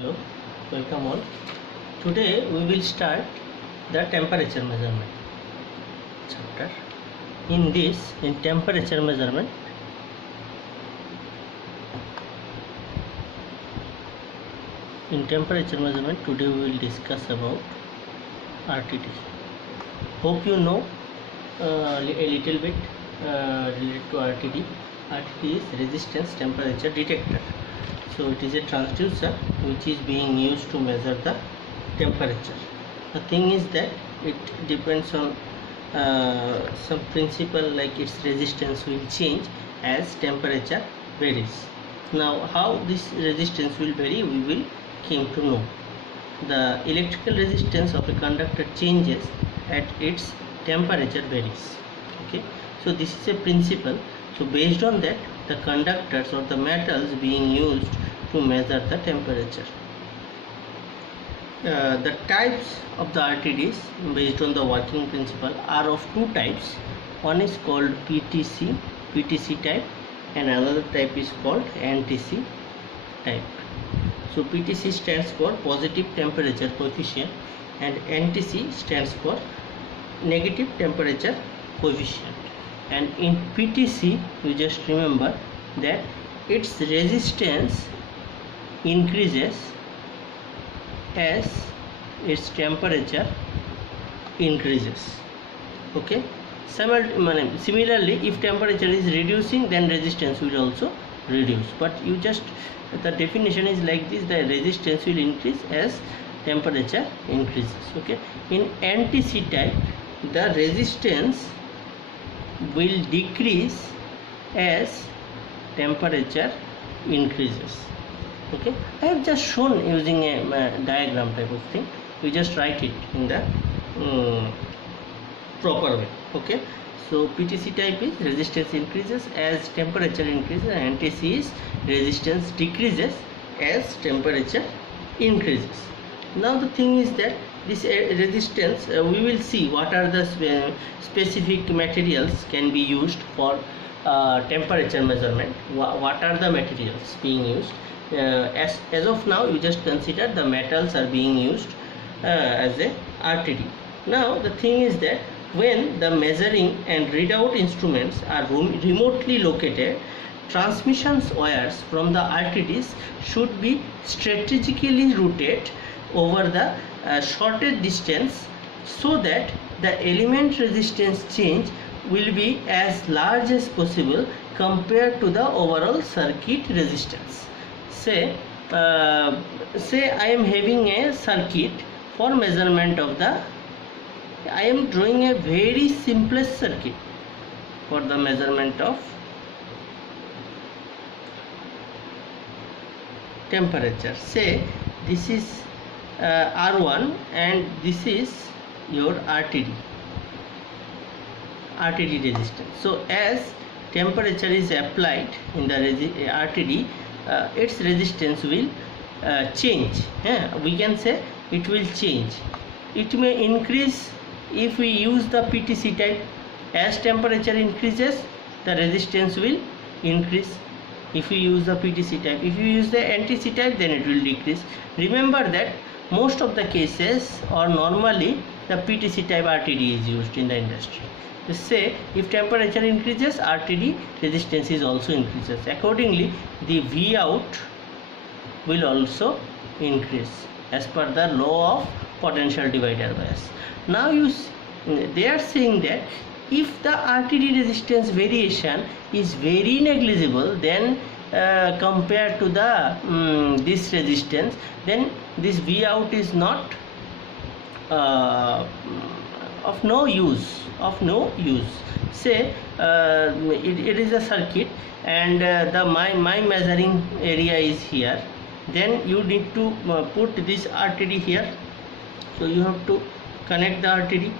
Hello, welcome all. Today we will start the temperature measurement chapter. In temperature measurement, today we will discuss about RTD. Hope you know a little bit related to RTD. RTD is resistance temperature detector. So it is a transducer which is being used to measure the temperature. The thing is that it depends on some principle, like its resistance will change as temperature varies. Now how this resistance will vary, we will came to know. The electrical resistance of a conductor changes at its temperature varies. Okay, so this is a principle. So based on that, the conductors or the metals being used to measure the temperature. The types of the RTDs based on the working principle are of two types. One is called PTC type, and another type is called NTC type. So PTC stands for positive temperature coefficient and NTC stands for negative temperature coefficient. And in PTC, you just remember that its resistance increases as its temperature increases. Okay, similarly, if temperature is reducing, then resistance will also reduce. But the definition is like this: the resistance will increase as temperature increases. Okay, in NTC type, the resistance will decrease as temperature increases. Okay, I have just shown using a diagram type of thing. We just write it in the proper way. Okay, so PTC type is resistance increases as temperature increases, and NTC is resistance decreases as temperature increases. Now the thing is that this resistance, we will see what are the specific materials can be used for temperature measurement. What are the materials being used? As of now, you just consider the metals are being used as a RTD. Now the thing is that when the measuring and readout instruments are remotely located, transmission wires from the RTDs should be strategically routed over the shortest distance so that the element resistance change will be as large as possible compared to the overall circuit resistance. Say I am having a circuit for measurement of the, I am drawing a very simplest circuit for the measurement of temperature. Say this is R1 and this is your RTD resistance. So as temperature is applied in the RTD, its resistance will change. We can say it will change. It may increase if we use the PTC type. As temperature increases, the resistance will increase if we use the PTC type. If you use the NTC type, then it will decrease. Remember that most of the cases, or normally, the PTC type RTD is used in the industry. Say if temperature increases, RTD resistance is also increases. Accordingly, the V out will also increase as per the law of potential divider bias. Now they are saying that if the RTD resistance variation is very negligible, then compared to the this resistance, then this V out is not of no use. Say it is a circuit and my measuring area is here. Then you need to put this RTD here. So you have to connect the RTD,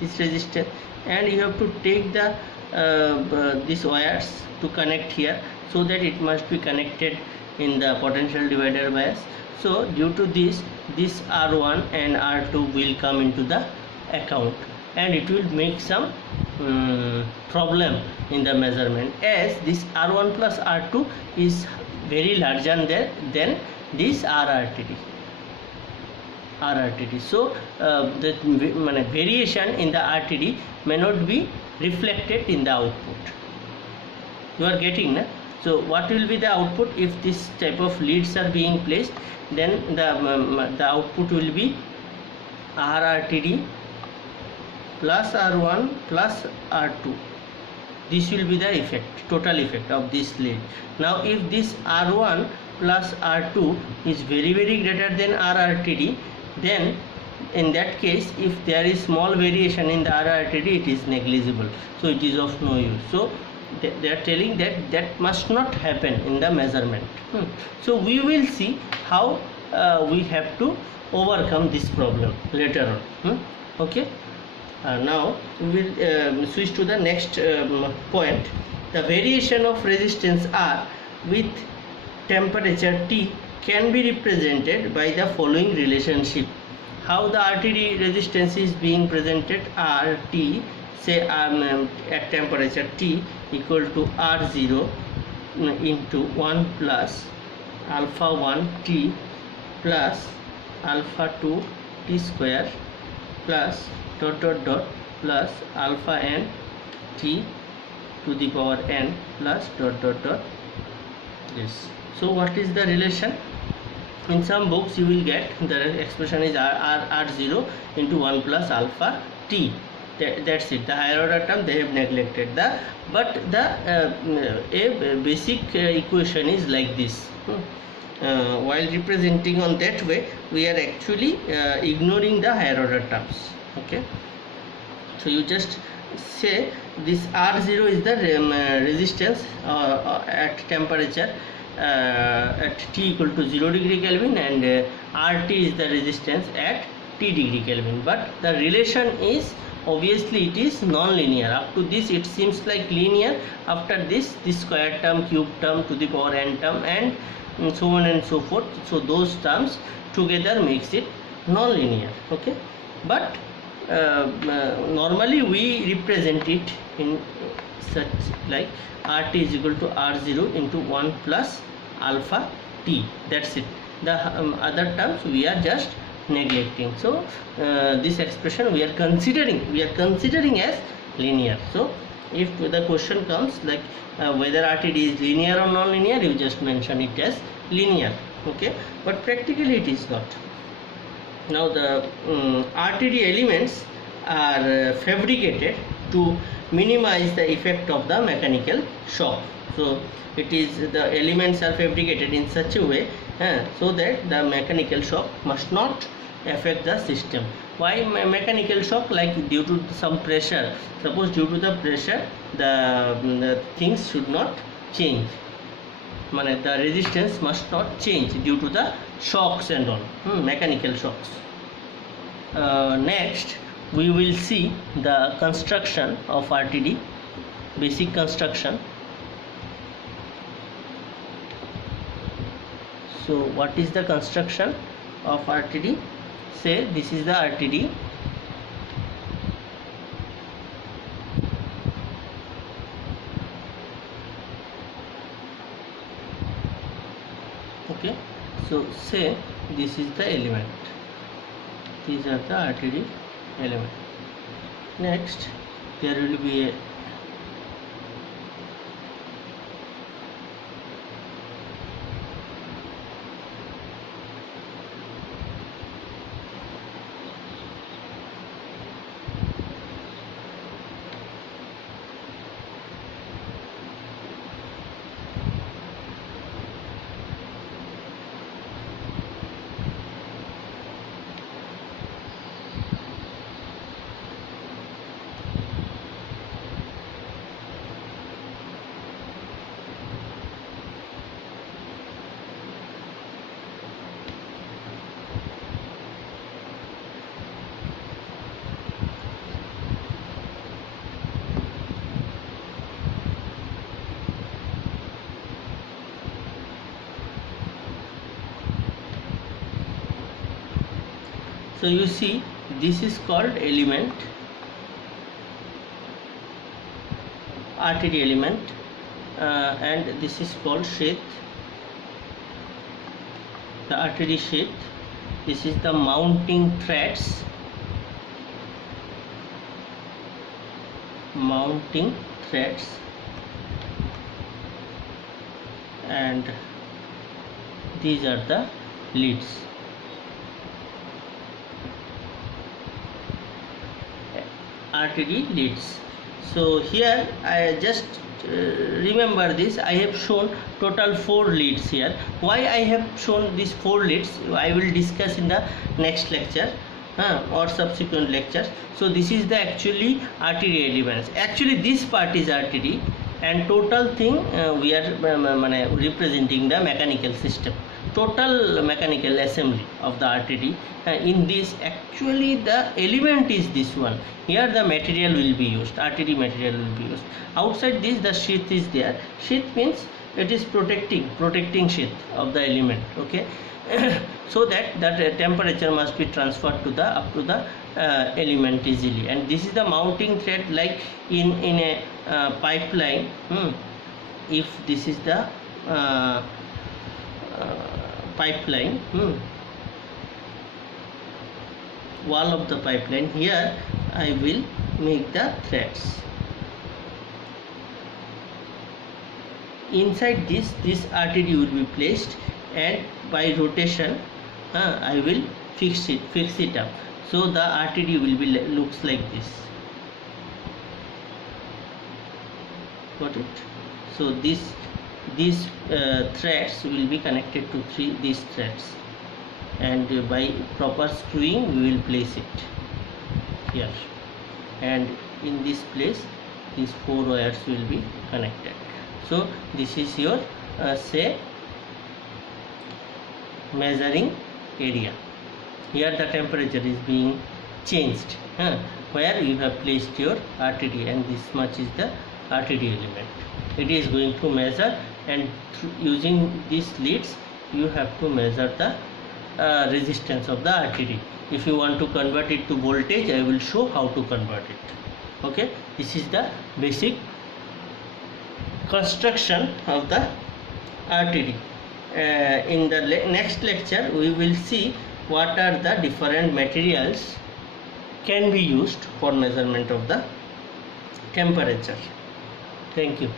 this resistor, and you have to take the these wires to connect here, so that it must be connected in the potential divider bias. So due to this R1 and R2 will come into the account, and it will make some problem in the measurement, as this R1 plus R2 is very larger than this RRTD. So the variation in the RTD may not be reflected in the output. You are getting, na? So what will be the output if this type of leads are being placed? Then the output will be RRTD plus R1 plus R2. This will be the effect, total effect of this lead. Now if this R1 plus R2 is very greater than RRTD, then in that case, if there is small variation in the RRTD, it is negligible, so it is of no use. So they are telling that must not happen in the measurement. So we will see how we have to overcome this problem later on. Okay. Now we will switch to the next point. The variation of resistance R with temperature T can be represented by the following relationship. How the RTD resistance is being presented? RT, say at temperature T equal to R0 into 1 plus alpha 1 T plus alpha 2 T square plus dot plus alpha n T to the power n plus dot this. So what is the relation? In some books you will get the expression is R0 into 1 plus alpha T. That's it. The higher order term they have neglected. But the a basic equation is like this. While representing on that way, we are actually ignoring the higher order terms. Okay. So you just say this R0 is the resistance at temperature at T equal to 0 degree Kelvin, and RT is the resistance at T degree Kelvin. But the relation is obviously it is non-linear. Up to this it seems like linear. After this square term, cube term, to the power n term, and so on and so forth. So those terms together makes it non-linear. Okay. But normally we represent it in such like RT is equal to R0 into 1 plus alpha T. That's it. The other terms we are just neglecting. So this expression we are considering as linear. So if the question comes like whether RTD is linear or non-linear, you just mention it as linear. Okay. But practically it is not. Now the RTD elements are fabricated to minimize the effect of the mechanical shock. So it is the elements are fabricated in such a way so that the mechanical shock must not affect the system. Why mechanical shock? Like due to some pressure. Suppose due to the pressure the things should not change. The resistance must not change due to the shocks and all, mechanical shocks. Next we will see the construction of RTD, basic construction. So what is the construction of RTD? Say this is the RTD. Okay. So say this is the element. These are the RTD element. Next there will be a so you see this is called element, RTD element, and this is called sheath, the artery sheath. This is the mounting threads, and these are the leads. Artery leads. So here I just remember this, I have shown total 4 leads here. Why I have shown these 4 leads I will discuss in the next lecture or subsequent lectures. So this is the actually artery elements. Actually this part is artery, and total thing we are representing the mechanical system, total mechanical assembly of the artery. In this actually the element is this one. Here the material will be used, artery material will be used. Outside this the sheath is there. Sheath means it is protecting sheath of the element, okay. So that temperature must be transferred to the up to the element easily. And this is the mounting thread, like in a pipeline. If this is the pipeline, wall of the pipeline, here I will make the threads. Inside this artery will be placed, and by rotation I will fix it up. So the artery will be looks like this. Got it? So these threads will be connected to these threads, and by proper screwing we will place it here, and in this place these 4 wires will be connected. So this is your say measuring area. Here the temperature is being changed where you have placed your artery, and this much is the artery element. It is going to measure, and using these leads you have to measure the resistance of the artery. If you want to convert it to voltage, I will show how to convert it. Okay, this is the basic construction of the artery. In the next lecture we will see what are the different materials can be used for measurement of the temperature. Thank you.